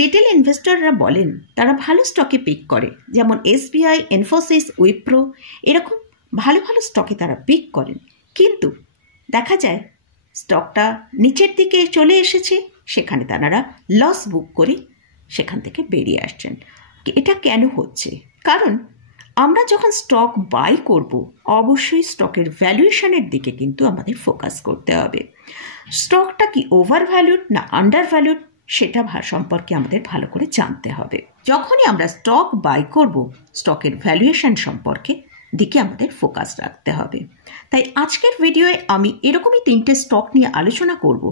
Retail ইনভেস্টররা বলেন তারা ভালো স্টকে পিক করে, যেমন SBI, ইনফোসিস, উইপ্রো, এরকম ভালো ভালো স্টকে তারা পিক করেন, কিন্তু দেখা যায় স্টকটা নিচের দিকে চলে এসেছে, সেখানে তারা লস বুক করে সেখান থেকে বেরিয়ে আসছেন। এটা কেন হচ্ছে? কারণ আমরা যখন স্টক বাই করব অবশ্যই স্টকের ভ্যালুয়েশনের দিকে কিন্তু আমাদের ফোকাস করতে হবে। স্টকটা কি ওভার ভ্যালুড না আন্ডার ভ্যালুড সেটা সম্পর্কে আমাদের ভালো করে জানতে হবে। যখনই আমরা স্টক বাই করব স্টকের ভ্যালুয়েশন সম্পর্কে দিকে আমাদের ফোকাস রাখতে হবে। তাই আজকের ভিডিওয়ে আমি এরকমই 3টে স্টক নিয়ে আলোচনা করব,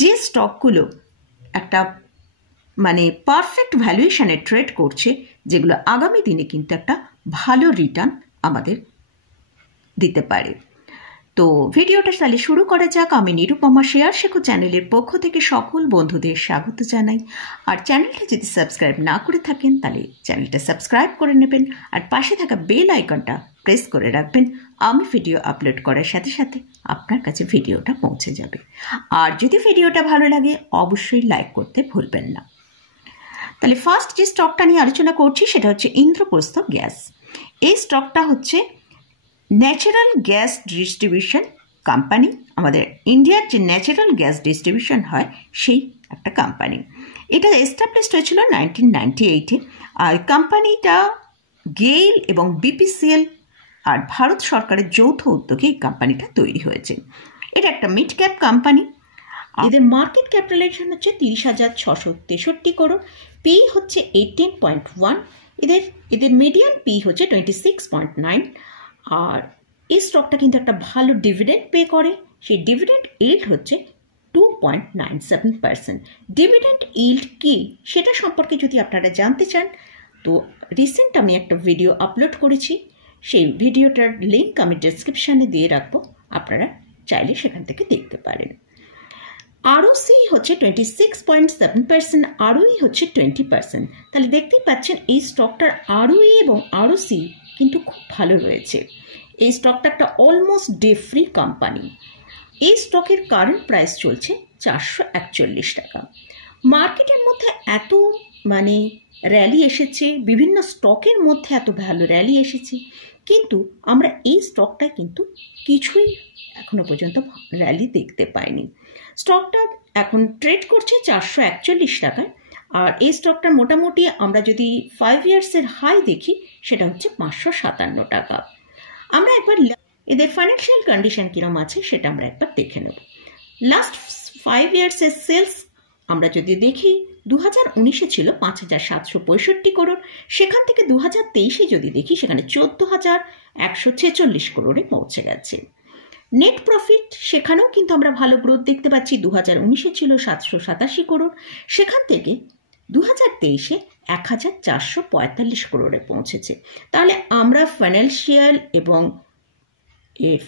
যে স্টকগুলো একটা পারফেক্ট ভ্যালুয়েশনে ট্রেড করছে, যেগুলো আগামী দিনে কিন্তু একটা ভালো রিটার্ন আমাদের দিতে পারে। তো ভিডিওটা তাহলে শুরু করা যাক। আমি নিরুপমা শেয়ার শেখো চ্যানেলের পক্ষ থেকে সকল বন্ধুদের স্বাগত জানাই। আর চ্যানেলটা যদি সাবস্ক্রাইব না করে থাকেন তাহলে চ্যানেলটা সাবস্ক্রাইব করে নেবেন, আর পাশে থাকা বেল আইকনটা প্রেস করে রাখবেন। আমি ভিডিও আপলোড করার সাথে সাথে আপনার কাছে ভিডিওটা পৌঁছে যাবে। আর যদি ভিডিওটা ভালো লাগে অবশ্যই লাইক করতে ভুলবেন না। তাহলে ফার্স্ট যে স্টকটা নিয়ে আলোচনা করছি সেটা হচ্ছে ইন্দ্রপ্রস্থ গ্যাস। এই স্টকটা হচ্ছে ন্যাচারাল গ্যাস ডিস্ট্রিবিউশন কোম্পানি। আমাদের ইন্ডিয়ার যে ন্যাচারাল গ্যাস ডিস্ট্রিবিউশন হয় সেই একটা কোম্পানি। এটা এস্টাবলিশড হয়েছিল 1998-এ। আর কোম্পানিটা গেইল এবং BPCL আর ভারত সরকারের যৌথ উদ্যোগে এই কোম্পানিটা তৈরি হয়েছে। এটা একটা মিড ক্যাপ কোম্পানি। এদের মার্কেট ক্যাপিটালাইজেশন হচ্ছে 30,663 করোড়, পি হচ্ছে 18.1, এদের মিডিয়ান পি হচ্ছে 26.9। আর এই স্টকটা কিন্তু একটা ভালো ডিভিডেন্ড পে করে, সেই ডিভিডেন্ড ইল্ড হচ্ছে 2.97%। ডিভিডেন্ড ইল্ড কি সেটা সম্পর্কে যদি আপনারা জানতে চান তো রিসেন্ট আমি একটা ভিডিও আপলোড করেছি, সেই ভিডিওটার লিঙ্ক আমি ডেসক্রিপশানে দিয়ে রাখবো, আপনারা চাইলে সেখান থেকে দেখতে পারেন। ROC হচ্ছে 26.7%, ROE হচ্ছে 20%। তাহলে দেখতেই পাচ্ছেন এই স্টকটার ROE এবং ROC কিন্তু খুব ভালো রয়েছে। এই স্টকটা একটা অলমোস্ট ডে ফ্রি কোম্পানি। এই স্টকের কারেন্ট প্রাইস চলছে 441 টাকা। মার্কেটের মধ্যে এত র্যালি এসেছে, বিভিন্ন স্টকের মধ্যে এত ভালো র্যালি এসেছে, কিন্তু আমরা এই স্টকটায় কিন্তু কিছুই এখনো পর্যন্ত র্যালি দেখতে পাইনি। স্টকটা এখন ট্রেড করছে 441 টাকায়। আর এই স্টকটার মোটামুটি আমরা যদি 5 ইয়ার্সের হাই দেখি সেটা হচ্ছে 557 টাকা। আমরা একবার এদের ফাইন্যান্সিয়াল কন্ডিশন কিরম আছে সেটা আমরা একবার দেখে নেব। লাস্ট 5 ইয়ার্সের সেলস আমরা যদি দেখি 2019-এ ছিল 5,765 করোড়, সেখান থেকে 2023-এ যদি দেখি সেখানে 14,146 করোড়ে পৌঁছে গেছে। নেট প্রফিট সেখানেও কিন্তু আমরা ভালো গ্রোথ দেখতে পাচ্ছি। 2019-এ ছিল 787 করোড়, সেখান থেকে 2023-এ 1,445 করোড়ে পৌঁছেছে। তাহলে আমরা ফাইন্যান্সিয়াল এবং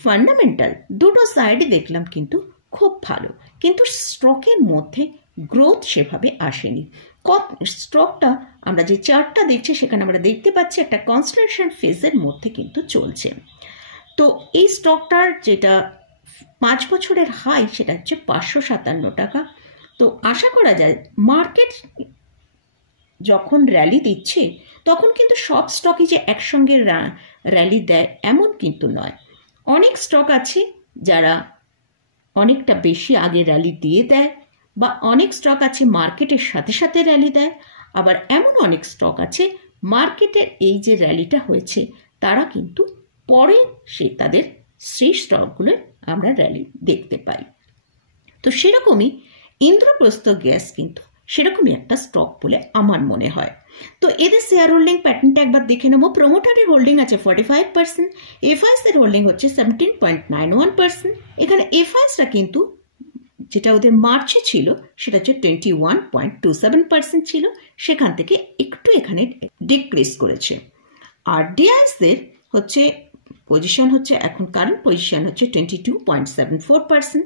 ফান্ডামেন্টাল দুটো সাইডে দেখলাম কিন্তু খুব ভালো, কিন্তু স্টকের মধ্যে গ্রোথ সেভাবে আসেনি। স্টকটা আমরা যে চার্টটা দেখছি সেখানে আমরা দেখতে পাচ্ছি একটা কনসলিডেশন ফেজের মধ্যে কিন্তু চলছে। তো এই স্টকটার যেটা 5 বছরের হাই সেটা হচ্ছে 557 টাকা। তো আশা করা যায় মার্কেট যখন র্যালি দিচ্ছে তখন কিন্তু সব স্টকই যে একসঙ্গে র্যালি দেয় এমন কিন্তু নয়। অনেক স্টক আছে যারা অনেকটা বেশি আগে র্যালি দিয়ে দেয়, বা অনেক স্টক আছে মার্কেটের সাথে সাথে র্যালি দেয়, আবার এমন অনেক স্টক আছে মার্কেটের এই যে র্যালিটা হয়েছে তারা কিন্তু পরে তাদের সেই স্টকগুলো আমরা র্যালি দেখতে পাই। তো সেরকমই ইন্দ্রপ্রস্থ গ্যাস কিন্তু সেরকমই একটা স্টক বলে আমার মনে হয়। তো এদের শেয়ার হোল্ডিং প্যাটার্নটা একবার দেখে নেব। প্রোমোটারের হোল্ডিং আছে 45%, এফআইএস এর হোল্ডিং হচ্ছে 17.91%। এখানে এফআইএসটা কিন্তু যেটা ওদের মার্চে ছিল সেটা হচ্ছে 21.27% ছিল, সেখান থেকে একটু এখানে ডিক্রিজ করেছে। আর ডিআইএসের হচ্ছে পজিশন হচ্ছে এখন কারেন্ট পজিশন হচ্ছে 22.74%,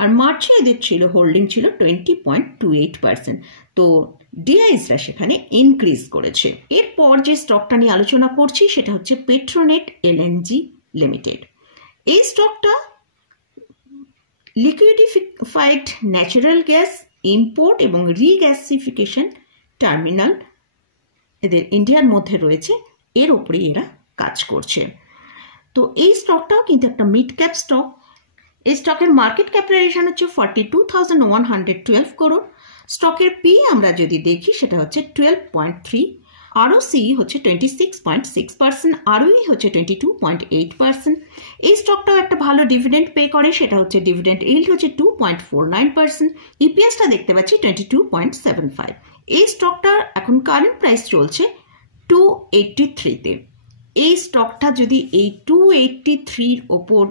আর মার্চে এদের ছিল হোল্ডিং ছিল 20.28%। তো ডিআইএসরা সেখানে ইনক্রিজ করেছে। এরপর যে স্টকটা নিয়ে আলোচনা করছি সেটা হচ্ছে পেট্রোনেট এলএনজি লিমিটেড। এই স্টকটা লিকুইডিফাইড ন্যাচারাল গ্যাস ইম্পোর্ট এবং রিগ্যাসিফিকেশন টার্মিনাল এদের ইন্ডিয়ার মধ্যে রয়েছে, এর উপরে এরা কাজ করছে। তো এই স্টকটাও কিন্তু একটা মিড ক্যাপ স্টক। এই স্টকের মার্কেট ক্যাপিটালাইজেশন হচ্ছে 42,112 করোড়। স্টকের পি আমরা যদি দেখি সেটা হচ্ছে 12.3, ROCE হচ্ছে 26.6%, ROE হচ্ছে 22.8%। এই স্টকটাও একটা ভালো ডিভিডেন্ড পে করে, সেটা হচ্ছে ডিভিডেন্ড ইল্ড হচ্ছে 2.49%। ইপিএসটা দেখতে পাচ্ছি 22.75। এই স্টকটার এখন কারেন্ট প্রাইস চলছে 283-তে। এই স্টকটা যদি এই 283-র ওপর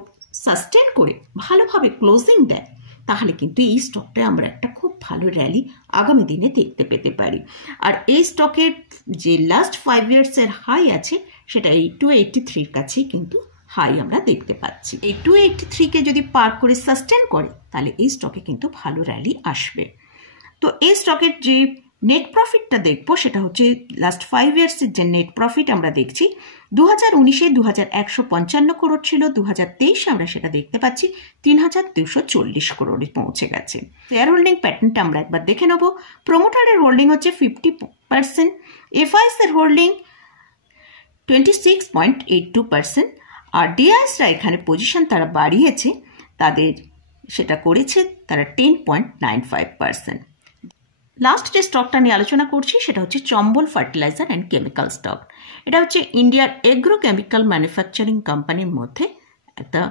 সাস্টেন করে ভালোভাবে ক্লোজিং দেয়, তাহলে কিন্তু এই স্টকটা আমরা একটা খুব ভালো র্যালি আগামী দিনে দেখতে পেতে পারি। আর এই স্টকের যে লাস্ট 5 ইয়ার্সের হাই আছে, সেটা এই 283-র কাছেই কিন্তু হাই আমরা দেখতে পাচ্ছি। এই 283-কে যদি পার করে সাস্টেন করে, তাহলে এই স্টকে কিন্তু ভালো র্যালি আসবে। তো এই স্টকের যে নেট প্রফিটটা দেখবো, সেটা হচ্ছে লাস্ট 5 ইয়ার্সের যে নেট প্রফিট আমরা দেখছি, 2019-এ 2155 করোড় ছিল, 2023 আমরা সেটা দেখতে পাচ্ছি 3240 করোড়ে পৌঁছে গেছে। শেয়ার হোল্ডিং প্যাটার্নটা আমরা একবার দেখে নেব। প্রোমোটারের হোল্ডিং হচ্ছে 50%, এফআইএস এর হোল্ডিং 26.82%, আর ডিআইএসরা এখানে পজিশন তারা বাড়িয়েছে, তাদের সেটা করেছে তারা 10.95%। লাস্ট যে স্টকটা নিয়ে আলোচনা করছি সেটা হচ্ছে Chambal fertiliser and chemical stock. এটা হচ্ছে ইন্ডিয়ার এগ্রো কেমিক্যাল ম্যানুফ্যাকচারিং কোম্পানির মধ্যে একটা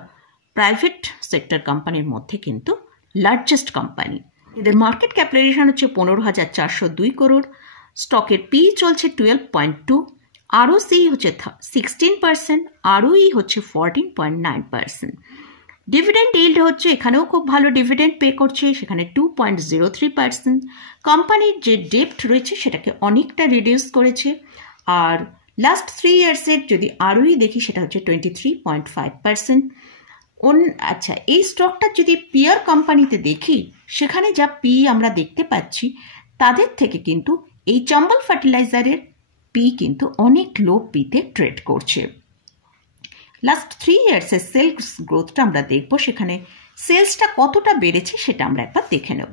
প্রাইভেট সেক্টর কোম্পানির মধ্যে কিন্তু লার্জেস্ট কোম্পানি। এদের মার্কেট ক্যাপিটালাইজেশন হচ্ছে 15,402 করোড়। স্টকের পি চলছে 12.2, ROCE হচ্ছে 16%, ROE হচ্ছে 14.9%। ডিভিডেন্ড ইল্ড হচ্ছে, এখানেও খুব ভালো ডিভিডেন্ড পে করছে, সেখানে 2.03%। কোম্পানির যে ডেপ্ট রয়েছে সেটাকে অনেকটা রিডিউস করেছে। আর লাস্ট 3 ইয়ার্সের যদি ROE দেখি, সেটা হচ্ছে 23.5%। আচ্ছা, এই স্টকটা যদি পিয়ার কোম্পানিতে দেখি, সেখানে যা পি আমরা দেখতে পাচ্ছি, তাদের থেকে কিন্তু এই চম্বল ফার্টিলাইজারের পি কিন্তু অনেক লো পিতে ট্রেড করছে। লাস্ট 3 ইয়ার্সের সেলস গ্রোথটা আমরা দেখব, সেখানে সেলসটা কতটা বেড়েছে সেটা আমরা একবার দেখে নেব।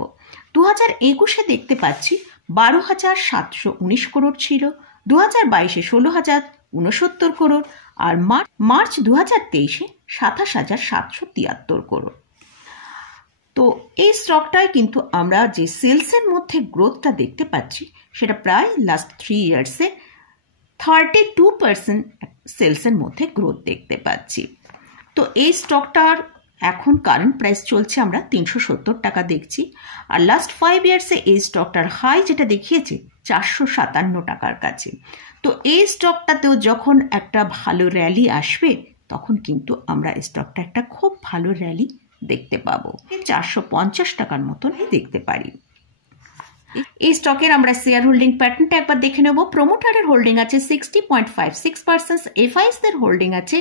2021-এ দেখতে পাচ্ছি 12,719 করোড় ছিল, 2022-এ 16,069 করোড়, আর মার্চ 2023-এ 27,773 করোড়। তো এই স্টকটায় কিন্তু আমরা যে সেলসের মধ্যে গ্রোথটা দেখতে পাচ্ছি, সেটা প্রায় লাস্ট 3 ইয়ার্সে 32% সেলসের মধ্যে গ্রোথ দেখতে পাচ্ছি। তো এই স্টকটার এখন কারেন্ট প্রাইস চলছে আমরা 370 টাকা দেখছি, আর লাস্ট 5 ইয়ার্সে এই স্টকটার হাই যেটা দেখিয়েছে 457 টাকার কাছে। তো এই স্টকটাতেও যখন একটা ভালো র্যালি আসবে, তখন কিন্তু আমরা এই স্টকটা একটা খুব ভালো র্যালি দেখতে পাবো, 450 টাকার মতন দেখতে পারি। এই স্টকের আমরা শেয়ার হোল্ডিং প্যাটার্নটা একবার দেখে নেব। প্রোমোটারের হোল্ডিং আছে 60.56%, এফআইএসদের হোল্ডিং আছে,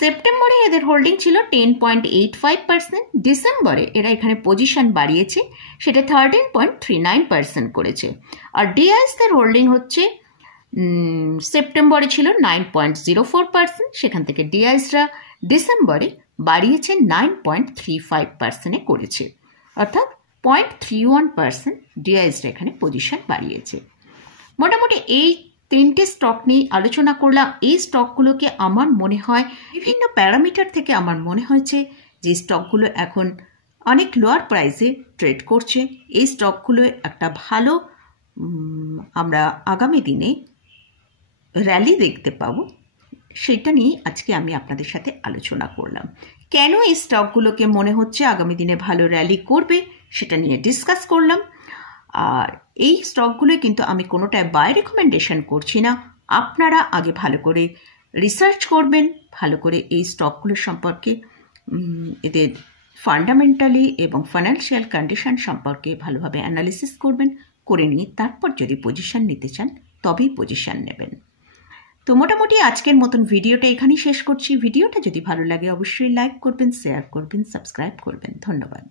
সেপ্টেম্বরে এদের হোল্ডিং ছিল 10.85%, ডিসেম্বরে এরা এখানে পজিশন বাড়িয়েছে, সেটা 13.39% করেছে। আর ডিআইএসদের হোল্ডিং হচ্ছে সেপ্টেম্বরে ছিল 9.04%, সেখান থেকে ডিআইএসরা ডিসেম্বরে বাড়িয়েছে 9.35%-এ করেছে, অর্থাৎ 0.31% ডিআইএসরা এখানে পজিশন বাড়িয়েছে। মোটামুটি এই 3টে স্টক নিয়ে আলোচনা করলাম। এই স্টকগুলোকে আমার মনে হয় বিভিন্ন প্যারামিটার থেকে আমার মনে হয়েছে যে স্টকগুলো এখন অনেক লোয়ার প্রাইসে ট্রেড করছে। এই স্টকগুলো একটা ভালো আমরা আগামী দিনে র্যালি দেখতে পাবো, সেটা নিয়ে আজকে আমি আপনাদের সাথে আলোচনা করলাম। কেন এই স্টকগুলোকে মনে হচ্ছে আগামী দিনে ভালো র্যালি করবে, সেটা নিয়ে ডিসকাস করলাম। আর এই স্টকগুলো কিন্তু আমি কোনোটায় বাই রেকমেন্ডেশন করছি না। আপনারা আগে ভালো করে রিসার্চ করবেন, ভালো করে এই স্টকগুলো সম্পর্কে এদের ফান্ডামেন্টালি এবং ফাইন্যান্সিয়াল কন্ডিশন সম্পর্কে ভালোভাবে অ্যানালিসিস করবেন, করে নিয়ে তারপর যদি পজিশন নিতে চান তবেই পজিশন নেবেন। তো মোটামুটি আজকের মতন ভিডিওটা এখানেই শেষ করছি। ভিডিওটা যদি ভালো লাগে অবশ্যই লাইক করবেন, শেয়ার করবেন, সাবস্ক্রাইব করবেন। ধন্যবাদ।